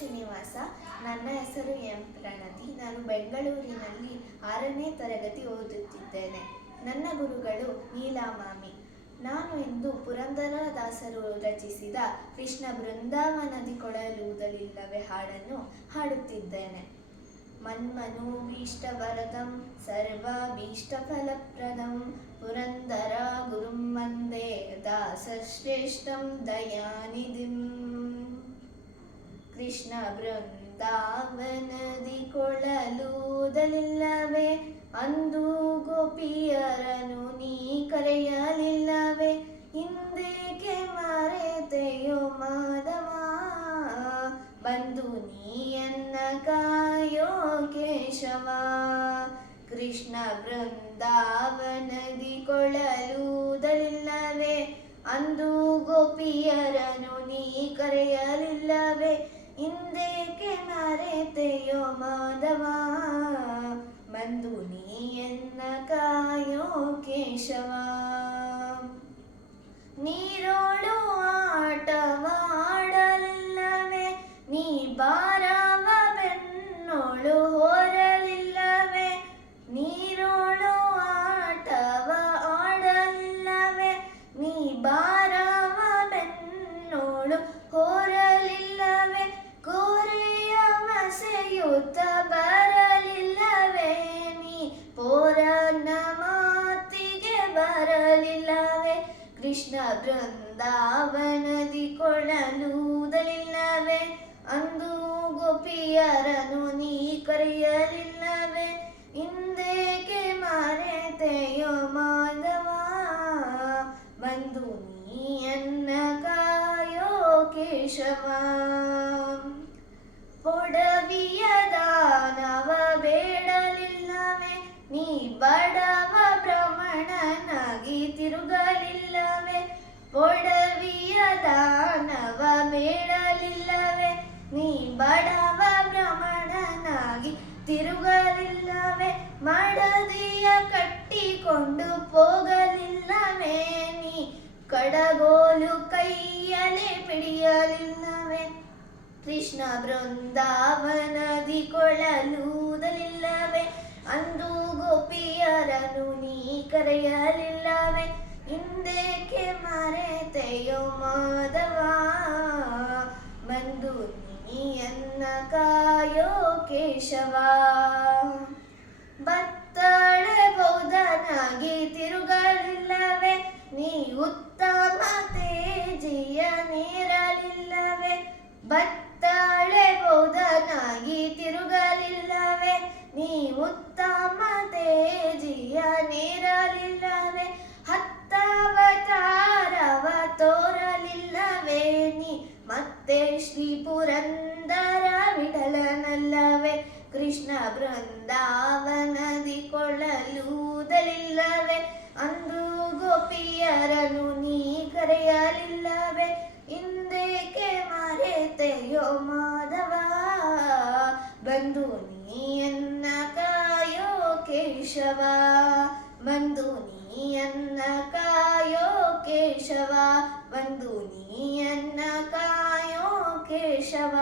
ಶ್ರೀನಿವಾಸ. ನನ್ನ ಹೆಸರು ಎಂ ಪ್ರಣತಿ. ನಾನು ಬೆಂಗಳೂರಿನಲ್ಲಿ 6ನೇ ತರಗತಿ ಓದುತ್ತಿದ್ದೇನೆ. ನನ್ನ ಗುರುಗಳು ನೀಲಾಮಾಮಿ. ನಾನು ಇಂದು ಪುರಂದರದಾಸರು ರಚಿಸಿದ ಕೃಷ್ಣ ಬೃಂದಾವನದಿ ಕೊಳಲೂದಲಿಲ್ಲವೇ ಹಾಡನ್ನು ಹಾಡುತ್ತಿದ್ದೇನೆ. ಮನ್ಮನೋಭೀಷ್ಟವರದಂ ಸರ್ವಾಭೀಷ್ಟಫಲಪ್ರದಂ ಪುರಂದರ ಗುರುಂ ವಂದೇ ದಾಸಶ್ರೇಷ್ಠಂ ದಯಾನಿಧಿಂ. ಕೃಷ್ಣ ಬೃಂದಾವನದಿ ಕೊಳಲೂದಲಿಲ್ಲವೇ, ಅಂದು ಗೋಪಿಯರನು ನೀ ಕರೆಯಲಿಲ್ಲವೇ, ಹಿಂದೇಕೆ ಮರೆತೆಯೋ ಮಾಧವ, ಬಂದು ನೀಯನ್ನ ಕಾಯೋ ಕೇಶವ. ಕೃಷ್ಣ ಬೃಂದಾವನದಿ ಕೊಳಲೂದಲಿಲ್ಲವೇ, ಅಂದು ಗೋಪಿಯರನು ನೀ ಕರೆಯಲಿಲ್ಲವೇ, ಹಿಂದೇಕೆ ಮರೆತೆಯೋ ಮಾಧವ, ಬಂದು ನೀಯನ್ನ ಕಾಯೋ ಕೇಶವ. ನೀರೋಳು ಆಟವಾಡಲಿಲ್ಲವೇ, ನೀ ಬಾರವ ಬೆನ್ನೋಳು ಹೋರಲಿಲ್ಲವೇ, ನೀರೋಳು ಆಟವ ಆಡಲಿಲ್ಲವೇ, ನೀ ಬಾರವ ಬೆನ್ನೋಳು ಹೋರಲಿಲ್ಲವೇ, ಕೋರೆಯ ಮಸೆಯುತ್ತ ಬರಲಿಲ್ಲವೇ, ನೀ ಪೋರನ ಮಾತಿಗೆ ಬರಲಿಲ್ಲವೇ. ಕೃಷ್ಣ ಬೃಂದಾವನದಿ ಕೊಳಲೂದಲಿಲ್ಲವೇ, ಅಂದು ಗೋಪಿಯರನು ನೀ ಕರೆಯಲಿಲ್ಲವೇ, ಹಿಂದೇಕೆ ಮರೆತೆಯೋ ಮಾಧವ, ಬಂದು ನೀಯನ್ನ ಕಾಯೋ ಕೇಶವ. ಪೊಡವಿಯ ದಾನವ ಬೇಡಲಿಲ್ಲವೇ, ನೀ ಬಡವ ಭ್ರಮಣನಾಗಿ ತಿರುಗಲಿಲ್ಲವೇ, ಪೊಡವಿಯ ದಾನವ ಬೇಡಲಿಲ್ಲವೇ, ನೀ ಬಡವ ಭ್ರಮಣನಾಗಿ ತಿರುಗಲಿಲ್ಲವೇ, ಮಡದಿಯ ಕಟ್ಟಿಕೊಂಡು ಹೋಗಲಿಲ್ಲವೇ, ನೀ ಕಡಗೋಲು ಕೈಯಲ್ಲಿ ಹಿಡಿಯಲಿಲ್ಲವೇ. ಕೃಷ್ಣ ಬೃಂದಾವನದಿ ಕೊಳಲೂದಲಿಲ್ಲವೇ, ಅಂದು ಗೋಪಿಯರನು ನೀ ಕರೆಯಲಿಲ್ಲವೇ, ಹಿಂದೇಕೆ ಮರೆತೆಯೋ ಮಾಧವ, ಬಂದು ನೀಯನ್ನ ಕಾಯೋ ಕೇಶವ. ಬತ್ತಳೆ ಬೌದ್ಧನಾಗಿ ತಿರುಗಲಿಲ್ಲವೇ, ನೀ ಉತ್ತಮ ತೇಜಿಯ ನೇರಲಿಲ್ಲವೇ, ಬತ್ತಳೆ ಬೌದ್ಧನಾಗಿ ತಿರುಗಲಿಲ್ಲವೇ, ನೀ ಉತ್ತಮ ತೇಜಿಯ ನೇರಲಿಲ್ಲವೇ, ಹತ್ತವತಾರವ ತೋರಲಿಲ್ಲವೇ, ನೀ ಮತ್ತೆ ಶ್ರೀ ಪುರಂದರ ವಿಠಲನಲ್ಲವೇ. ಕೃಷ್ಣ ಬೃಂದಾವನದಿ ಕೊಳಲೂದಲಿಲ್ಲವೇ, ಅಂದು ಗೋಪಿಯರನು ನೀ ಕರೆಯಲಿಲ್ಲವೇ, ಹಿಂದೇಕೆ ಮರೆತೆಯೋ ಮಾಧವ, ಬಂದು ನೀಯನ್ನ ಕಾಯೋ ಕೇಶವ, ಬಂದು ನೀಯನ್ನ ಕಾಯೋ ಕೇಶವ, ಬಂದು ನೀಯನ್ನ ಕಾಯೋ ಕೇಶವ.